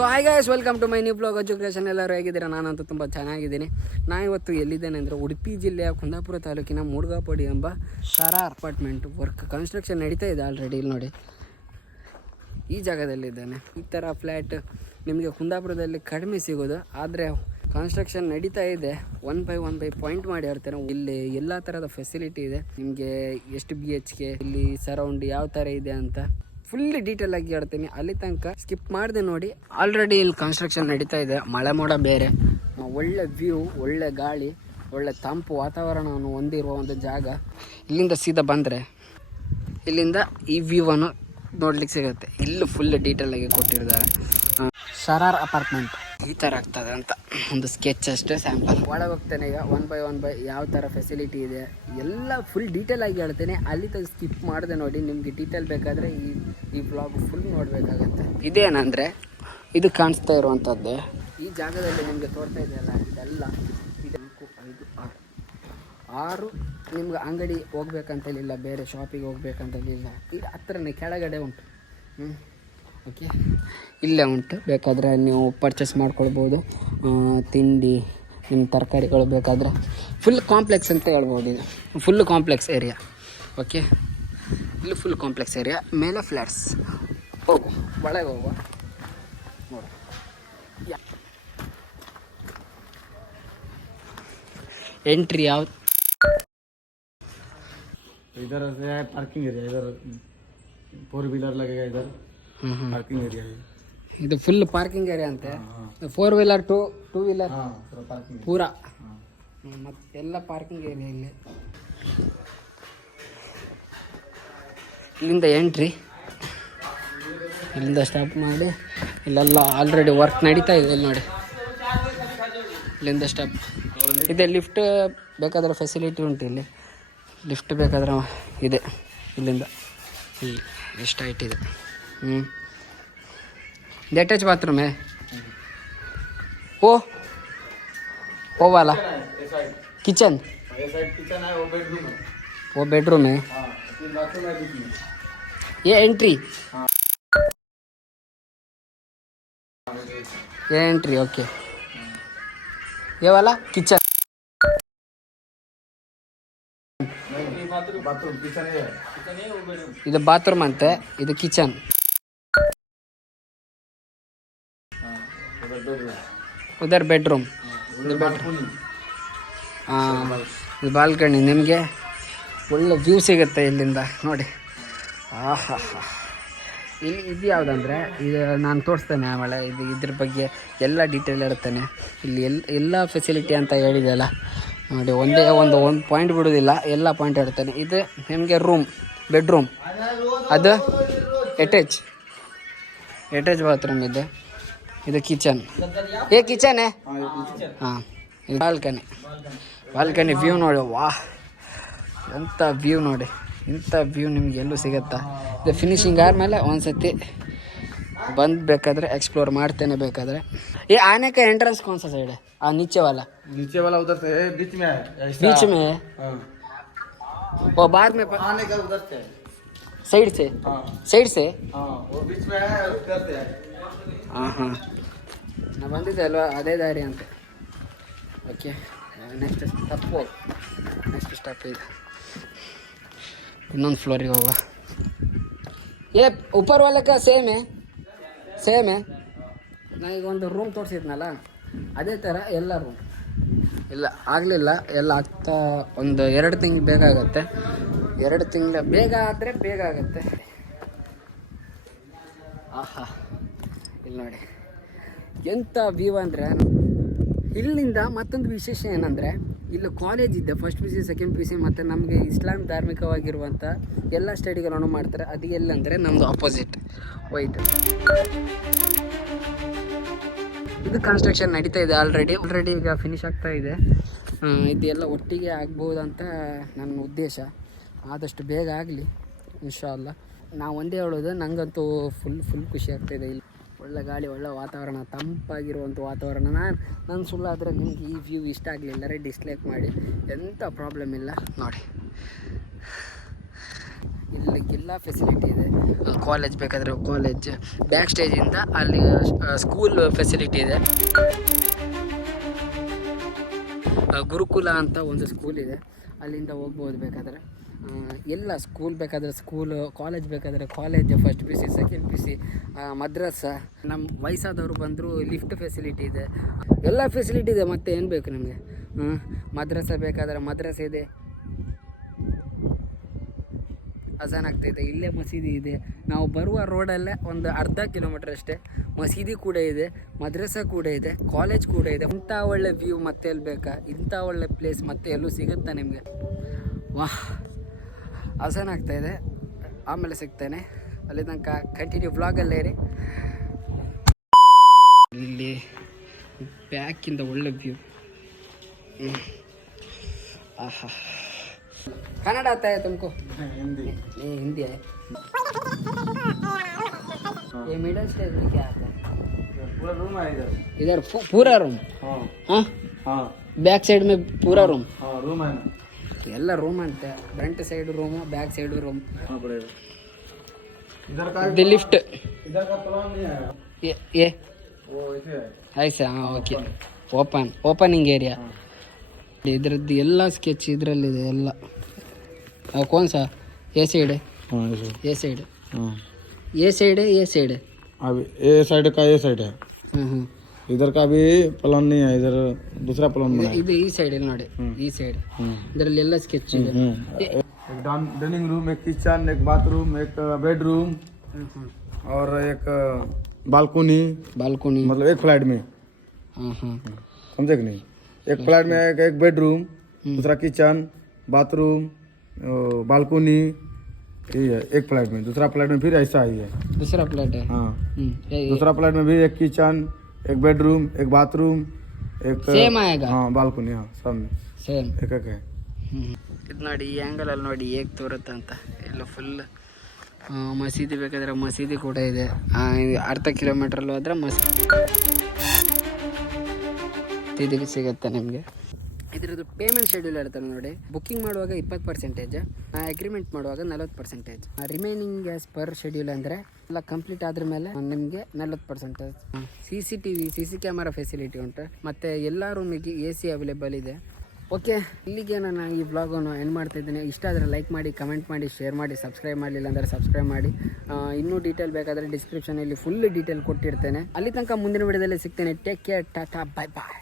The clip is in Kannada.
So hi guys, welcome to my new blog education. ಎಲ್ಲರೂ ಹೇಗಿದ್ದೀರಾ? ನಾನಂತೂ ತುಂಬ ಚೆನ್ನಾಗಿದ್ದೀನಿ. ನಾನು ಇವತ್ತು ಎಲ್ಲಿದ್ದೇನೆ ಅಂದರೆ ಉಡುಪಿ ಜಿಲ್ಲೆಯ ಕುಂದಾಪುರ ತಾಲೂಕಿನ ಮೂಡ್ಗಾಪಡಿ ಎಂಬ ಶರಾರ್ ಅಪಾರ್ಟ್ಮೆಂಟ್ ವರ್ಕ್ ಕನ್ಸ್ಟ್ರಕ್ಷನ್ ನಡೀತಾ ಇದೆ ಆಲ್ರೆಡಿ. ಇಲ್ಲಿ ನೋಡಿ, ಈ ಜಾಗದಲ್ಲಿದ್ದೇನೆ. ಈ ಥರ ಫ್ಲ್ಯಾಟ್ ನಿಮಗೆ ಕುಂದಾಪುರದಲ್ಲಿ ಕಡಿಮೆ ಸಿಗೋದು, ಆದರೆ ಕನ್ಸ್ಟ್ರಕ್ಷನ್ ನಡೀತಾ ಇದೆ. ಒನ್ ಬೈ ಪಾಯಿಂಟ್ ಮಾಡಿ ಹೇಳ್ತೇನೆ. ಇಲ್ಲಿ ಎಲ್ಲ ಥರದ ಫೆಸಿಲಿಟಿ ಇದೆ ನಿಮಗೆ. ಎಷ್ಟು BHK, ಇಲ್ಲಿ ಸರೌಂಡ್ ಯಾವ ಥರ ಇದೆ ಅಂತ ಫುಲ್ಲಿ ಡೀಟೇಲ್ ಆಗಿ ಹೇಳ್ತೀನಿ. ಅಲ್ಲಿ ತನಕ ಸ್ಕಿಪ್ ಮಾಡಿದೆ ನೋಡಿ. ಆಲ್ರೆಡಿ ಇಲ್ಲಿ ಕನ್ಸ್ಟ್ರಕ್ಷನ್ ನಡೀತಾ ಇದೆ. ಮಳೆ ಮೋಡ ಬೇರೆ, ಒಳ್ಳೆ ವ್ಯೂ, ಒಳ್ಳೆ ಗಾಳಿ, ಒಳ್ಳೆ ತಂಪು ವಾತಾವರಣವನ್ನು ಹೊಂದಿರುವ ಒಂದು ಜಾಗ. ಇಲ್ಲಿಂದ ಸೀದಾ ಬಂದರೆ ಇಲ್ಲಿಂದ ಈ ವ್ಯೂವನ್ನು ನೋಡ್ಲಿಕ್ಕೆ ಸಿಗುತ್ತೆ. ಇಲ್ಲಿ ಫುಲ್ ಡೀಟೇಲ್ ಆಗಿ ಕೊಟ್ಟಿದ್ದಾರೆ. ಶರಾರ್ ಅಪಾರ್ಟ್ಮೆಂಟ್ ಈ ಥರ ಆಗ್ತದೆ ಅಂತ ಒಂದು ಸ್ಕೆಚ್ ಅಷ್ಟೇ, ಸ್ಯಾಂಪಲ್. ಒಳಗೆ ಹೋಗ್ತೇನೆ ಈಗ. ಒನ್ ಬೈ ಯಾವ ಥರ ಫೆಸಿಲಿಟಿ ಇದೆ ಎಲ್ಲ ಫುಲ್ ಡೀಟೇಲ್ ಆಗಿ ಹೇಳ್ತೇನೆ. ಅಲ್ಲಿ ತಗ ಸ್ಕಿಪ್ ಮಾಡಿದೆ ನೋಡಿ. ನಿಮಗೆ ಡೀಟೇಲ್ ಬೇಕಾದರೆ ಈ ಬ್ಲಾಗ್ ಫುಲ್ ನೋಡಬೇಕಾಗತ್ತೆ. ಇದೇನಂದರೆ ಇದು ಕಾಣಿಸ್ತಾ ಇರುವಂಥದ್ದು ಈ ಜಾಗದಲ್ಲಿ ನಿಮಗೆ ತೋರ್ತಾ ಇದೆಯಲ್ಲ, ಇದೆಲ್ಲ 6 ನಿಮ್ಗೆ ಅಂಗಡಿ ಹೋಗ್ಬೇಕಂತಲಿಲ್ಲ, ಬೇರೆ ಶಾಪಿಗೆ ಹೋಗ್ಬೇಕಂತಲಿಲ್ಲ. ಈಗ ಹತ್ರನೇ ಕೆಳಗಡೆ ಉಂಟು. ಓಕೆ, ಇಲ್ಲೇ ಉಂಟು. ಬೇಕಾದರೆ ನೀವು ಪರ್ಚೇಸ್ ಮಾಡ್ಕೊಳ್ಬೋದು. ತಿಂಡಿ, ನಿಮ್ಮ ತರಕಾರಿಗಳು ಬೇಕಾದರೆ ಫುಲ್ ಕಾಂಪ್ಲೆಕ್ಸ್ ಅಂತ ಹೇಳ್ಬೋದು. ಇದು ಫುಲ್ ಕಾಂಪ್ಲೆಕ್ಸ್ ಏರಿಯಾ. ಓಕೆ, ಇಲ್ಲಿ ಫುಲ್ ಕಾಂಪ್ಲೆಕ್ಸ್ ಏರಿಯಾ, ಮೇಲೆ ಫ್ಲ್ಯಾಟ್ಸ್. ಹೋಗು, ಒಳಗೆ ಹೋಗುವ ನೋಡಿ. ಎಂಟ್ರಿ ಯಾವ इधर से पार्किंग एरिया, इधर 4 व्हीलर लगेगा, इधर पार्किंग एरिया है. ಇದು ಫುಲ್ ಪಾರ್ಕಿಂಗ್ ಏರಿಯಾ ಅಂತೆ. 4 ವೀಲರ್ 2 ವೀಲರ್ ಪೂರಾ ಮತ್ತೆಲ್ಲ ಪಾರ್ಕಿಂಗ್ ಏರಿಯಾ ಇಲ್ಲಿ. ಇಲ್ಲಿಂದ ಎಂಟ್ರಿ, ಇಲ್ಲಿಂದ ಸ್ಟಾಪ್ ಮಾಡಿ. ಇಲ್ಲೆಲ್ಲ ಆಲ್ರೆಡಿ ವರ್ಕ್ ನಡೀತಾ ಇದೆ. ಇಲ್ಲಿ ನೋಡಿ, ಇಲ್ಲಿಂದ ಸ್ಟಾಪ್ ಇದೆ. ಲಿಫ್ಟ್ ಬೇಕಾದ್ರೆ ಫೆಸಿಲಿಟಿ ಉಂಟು ಇಲ್ಲಿ. ಲಿಫ್ಟ್ ಬೇಕಾದ್ರೆ ಇದೆ. ಇಲ್ಲಿಂದ ಎಷ್ಟು ಹೈಟ್ ಇದೆ. अटैच बाथरूम है. वो वाला किचन, वो बेडरूम है. ये एंट्री, ये एंट्री. ओके, ये वाला किचन. ಇದು ಬಾತ್ರೂಮ್ ಅಂತೆ, ಇದು ಕಿಚನ್. ಉದರ್ ಬೆಡ್ರೂಮ್, ಇದು ಬಾಲ್ಕನಿ. ನಿಮಗೆ ಒಳ್ಳೆ ವ್ಯೂ ಸಿಗುತ್ತೆ ಇಲ್ಲಿಂದ ನೋಡಿ. ಆಹಾ, ಇಲ್ಲಿ ಇದು ಯಾವುದಂದರೆ, ಇದು ನಾನು ತೋರಿಸ್ತೇನೆ ಆಮೇಲೆ. ಇದ್ರ ಬಗ್ಗೆ ಎಲ್ಲ ಡೀಟೇಲ್ ಇರ್ತೇನೆ. ಇಲ್ಲಿ ಎಲ್ಲ ಫೆಸಿಲಿಟಿ ಅಂತ ಹೇಳಿದೆಯಲ್ಲ ನೋಡಿ. ಒಂದು ಪಾಯಿಂಟ್ ಬಿಡೋದಿಲ್ಲ, ಎಲ್ಲ ಪಾಯಿಂಟ್ ಇರ್ತೇನೆ. ಇದು ನಿಮಗೆ ರೂಮ್, ಬೆಡ್ರೂಮ್. ಅದು ಅಟ್ಯಾಚ್ ಬಾತ್ರೂಮ್ ಇದೆ. ಇದು ಕಿಚನ್. ಕಿಚನ್ ಹಾಂ. ಇದು ಬಾಲ್ಕನಿ ವ್ಯೂ ನೋಡಿ. ವಾಹ್, ಎಂಥ ವ್ಯೂ ನೋಡಿ. ಇಂಥ ವ್ಯೂ ನಿಮ್ಗೆ ಎಲ್ಲೂ ಸಿಗುತ್ತಾ? ಇದು ಫಿನಿಶಿಂಗ್ ಆದಮೇಲೆ ಒಂದು ಸತಿ ಬಂದು ಬೇಕಾದರೆ ಎಕ್ಸ್ಪ್ಲೋರ್ ಮಾಡ್ತೇನೆ ಬೇಕಾದರೆ. ये आने का एंट्रेंस कौन सा साइड है? नीचे वाला उधर से है, बीच में है. वो बाद में आने का उधर से, साइड से. वो बीच में है, उधर से है. ಹಾಂ, ನಾ ಬಂದಿದ್ದೆ ಅಲ್ವಾ, ಅದೇ ದಾರಿ ಅಂತ. ಓಕೆ, ನೆಕ್ಸ್ಟ್ ಸ್ಟಾಪ್ ಇದೆ. ಇನ್ನೊಂದು ಫ್ಲೋರಿಗೆ ಹೋಗುವ. ऊपर वाले का ಸೇಮ್ है. ನಾ ಈಗ ಒಂದು ರೂಮ್ ತೋರಿಸಿದ್ನಲ್ಲ, ಅದೇ ಥರ ಎಲ್ಲ ರೂಮ್. ಇಲ್ಲ ಆಗಲಿಲ್ಲ, ಎಲ್ಲ ಆಗ್ತಾ ಒಂದು 2 ತಿಂಗಳು ಬೇಕಾಗತ್ತೆ. 2 ತಿಂಗಳು ಬೇಗ ಆದರೆ ಬೇಗ ಆಗುತ್ತೆ. ಆಹಾ, ಇಲ್ಲಿ ನೋಡಿ ಎಂಥ ವ್ಯೂ ಅಂದರೆ. ಇಲ್ಲಿಂದ ಮತ್ತೊಂದು ವಿಶೇಷ ಏನಂದರೆ, ಇಲ್ಲಿ ಕಾಲೇಜ್ ಇದೆ. ಫಸ್ಟ್ PUC, ಸೆಕೆಂಡ್ PUC, ಮತ್ತು ನಮಗೆ ಇಸ್ಲಾಂ ಧಾರ್ಮಿಕವಾಗಿರುವಂಥ ಎಲ್ಲ ಸ್ಟಡಿಗಳನ್ನು ಮಾಡ್ತಾರೆ. ಅದು ಎಲ್ಲಂದರೆ ನಮ್ಮದು ಆಪೋಸಿಟ್ ವೈಟ್. ಇದು ಕನ್ಸ್ಟ್ರಕ್ಷನ್ ನಡೀತಾ ಇದೆ ಆಲ್ರೆಡಿ ಈಗ ಫಿನಿಶ್ ಆಗ್ತಾ ಇದೆ. ಇದೆಲ್ಲ ಒಟ್ಟಿಗೆ ಆಗ್ಬೋದಂತ ನನ್ನ ಉದ್ದೇಶ. ಆದಷ್ಟು ಬೇಗ ಆಗಲಿ ಇನ್ಶಾಅಲ್ಲ. ನಾವು ಒಂದೇ ಹೇಳೋದು, ನನಗಂತೂ ಫುಲ್ ಖುಷಿ ಆಗ್ತಾಯಿದೆ. ಇಲ್ಲಿ ಒಳ್ಳೆ ಗಾಳಿ, ಒಳ್ಳೆ ವಾತಾವರಣ, ತಂಪಾಗಿರುವಂಥ ವಾತಾವರಣ. ನಾನು ಸುಳ್ಳಾದರೆ ನಿಮ್ಗೆ ಈ ವ್ಯೂ ಇಷ್ಟ ಆಗಲಿಲ್ಲರೆ ಡಿಸ್ಲೈಕ್ ಮಾಡಿ, ಎಂಥ ಪ್ರಾಬ್ಲಮ್ ಇಲ್ಲ ನೋಡಿ. ಇಲ್ಲಿಗೆಲ್ಲ ಫೆಸಿಲಿಟಿ ಇದೆ. ಕಾಲೇಜ್ ಬೇಕಾದರೆ ಕಾಲೇಜ್, ಬ್ಯಾಕ್ ಸ್ಟೇಜಿಂದ ಅಲ್ಲಿ ಸ್ಕೂಲ್ ಫೆಸಿಲಿಟಿ ಇದೆ. ಗುರುಕುಲ ಅಂತ ಒಂದು ಸ್ಕೂಲ್ ಇದೆ, ಅಲ್ಲಿಂದ ಹೋಗ್ಬೋದು ಬೇಕಾದರೆ. ಎಲ್ಲ ಸ್ಕೂಲ್ ಬೇಕಾದರೆ ಸ್ಕೂಲು, ಕಾಲೇಜ್ ಬೇಕಾದರೆ college, first P C, second P C, ಮದ್ರಸ. ನಮ್ಮ ವಯಸ್ಸಾದವರು ಬಂದರೂ ಲಿಫ್ಟ್ ಫೆಸಿಲಿಟಿ ಇದೆ, ಎಲ್ಲ ಫೆಸಿಲಿಟಿ ಇದೆ. ಮತ್ತೆ ಏನು ಬೇಕು ನಿಮಗೆ? ಮದ್ರಸ ಬೇಕಾದರೆ ಮದ್ರಸ ಇದೆ, ಅಜಾನ್ ಆಗ್ತಾಯಿದೆ. ಇಲ್ಲೇ ಮಸೀದಿ ಇದೆ. ನಾವು ಬರುವ ರೋಡಲ್ಲೇ ಒಂದು ಅರ್ಧ ಕಿಲೋಮೀಟರ್ ಅಷ್ಟೇ ಮಸೀದಿ ಕೂಡ ಇದೆ, ಮದ್ರಸ ಕೂಡ ಇದೆ, ಕಾಲೇಜ್ ಕೂಡ ಇದೆ. ಇಂಥ ಒಳ್ಳೆ ವ್ಯೂ ಮತ್ತೆ ಎಲ್ಲಿ ಬೇಕಾ? ಇಂಥ ಒಳ್ಳೆ ಪ್ಲೇಸ್ ಮತ್ತೆ ಎಲ್ಲೂ ಸಿಗುತ್ತಾ ನಿಮಗೆ? ವಾಹ್, ಅಜಾನ್ ಆಗ್ತಾಯಿದೆ, ಆಮೇಲೆ ಸಿಗ್ತೇನೆ. ಅಲ್ಲಿ ತನಕ ಕಂಟಿನ್ಯೂ ವ್ಲಾಗಲ್ಲೇ ಇರಿ. ಇಲ್ಲಿ ಬ್ಯಾಕಿಂದ ಒಳ್ಳೆ ವ್ಯೂ. ಆಹಾ, कन्नड़ आता है तुमको? हिंदी। नहीं, हिंदी है। ये मिडल स्टेज में क्या आता है? पूरा रूम है इधर। इधर पूरा रूम? हाँ हाँ हाँ, बैक साइड में पूरा रूम? हाँ रूम है ना, ಎಲ್ಲ ರೂಮ್ ಅಂತ. Front side room, back side room. हाँ पड़ेगा। इधर का ದಿ ಲಿಫ್ಟ್ इधर का प्लान नहीं है, ये वो ऐसे है। ಐಸಾ? ಹಾಂ, ಓಕೆ. Opening area. ಇದರದ್ದು ಎಲ್ಲ ಸ್ಕೆಚ್ ಇದರಲ್ಲಿದೆ ಎಲ್ಲ. कौन सा? ए साइड है? हाँ ऐसे। ए साइड, हाँ ए साइड है, ये साइड है. अभी ए साइड का ये साइड है, ಹ್ಞೂ. इधर का भी प्लान नहीं है, इधर दूसरा प्लान बना है। ಇದು ಈ ಸೈಡ್ ಇಲ್ಲಿ ನೋಡಿ, ಈ ಸೈಡ್. हम्म। ಇದರಲ್ಲಿ ಎಲ್ಲ ಸ್ಕೆಚ್ ಇದೆ. एक डाइनिंग रूम, एक किचन, एक बाथरूम, एक बेडरूम और एक बालकोनी, बालकोनी मतलब एक फ्लैट में। हाँ हाँ, समझे कि नहीं? एक फ्लैट में एक बेडरूम, दूसरा किचन, बाथरूम, बालकोनी, ये है एक फ्लैट में। दूसरा फ्लैट में फिर ऐसा ही है। दूसरा प्लेट है। हाँ, ये दूसरा फ्लैट में भी एक किचन, एक बेडरूम, एक बाथरूम, एक सेम आएगा? हाँ बालकोनी, हाँ सब में ಸೇಮ್. एक एक है। ಇದು ನೋಡಿ, ಈ ಆ್ಯಂಗಲಲ್ಲಿ ನೋಡಿ ಹೇಗೆ ತೋರುತ್ತೆ ಅಂತ. ಎಲ್ಲ ಫುಲ್ ಮಸೀದಿ ಬೇಕಾದರೆ ಮಸೀದಿ ಕೂಡ ಇದೆ. ಅರ್ಧ ಕಿಲೋಮೀಟ್ರಲ್ಲಿ ಹೋದರೆ ಮಸೀದಿ ಸಿಗುತ್ತೆ ನಿಮಗೆ. ಇದರದ್ದು ಪೇಮೆಂಟ್ ಶೆಡ್ಯೂಲ್ ಇರ್ತಾರೆ ನೋಡಿ. ಬುಕ್ಕಿಂಗ್ ಮಾಡುವಾಗ 20%, ಅಗ್ರಿಮೆಂಟ್ ಮಾಡುವಾಗ 40%. ರಿಮೈನಿಂಗ್ ಆ್ಯಸ್ ಪರ್ ಶೆಡ್ಯೂಲ್ ಅಂದರೆ ಎಲ್ಲ ಕಂಪ್ಲೀಟ್ ಆದ್ರ ಮೇಲೆ ನಿಮಗೆ 40%. ಸಿ ಸಿ ಕ್ಯಾಮರಾ ಫೆಸಿಲಿಟಿ ಉಂಟು, ಮತ್ತು ಎಲ್ಲ ರೂಮಿಗೆ AC ಅವೈಲೇಬಲ್ ಇದೆ. ಓಕೆ, ಇಲ್ಲಿಗೆ ನಾನು ಈ ವ್ಲಾಗನ್ನು ಎಂಡ್ ಮಾಡ್ತಾಯಿದ್ದೀನಿ. ಇಷ್ಟ ಆದರೆ ಲೈಕ್ ಮಾಡಿ, ಕಮೆಂಟ್ ಮಾಡಿ, ಶೇರ್ ಮಾಡಿ, ಸಬ್ಸ್ಕ್ರೈಬ್ ಮಾಡಲಿಲ್ಲ ಅಂದರೆ ಸಬ್ಸ್ಕ್ರೈಬ್ ಮಾಡಿ. ಇನ್ನೂ ಡೀಟೇಲ್ ಬೇಕಾದರೆ ಡಿಸ್ಕ್ರಿಪ್ಷನಲ್ಲಿ ಫುಲ್ ಡೀಟೇಲ್ ಕೊಟ್ಟಿರ್ತೇನೆ. ಅಲ್ಲಿ ತನಕ ಮುಂದಿನ ವಿಡಿಯೋದಲ್ಲಿ ಸಿಗ್ತೇನೆ. ಟೇಕ್ ಕೇರ್, ಟಾಟಾ, ಬಾಯ್ ಬಾಯ್.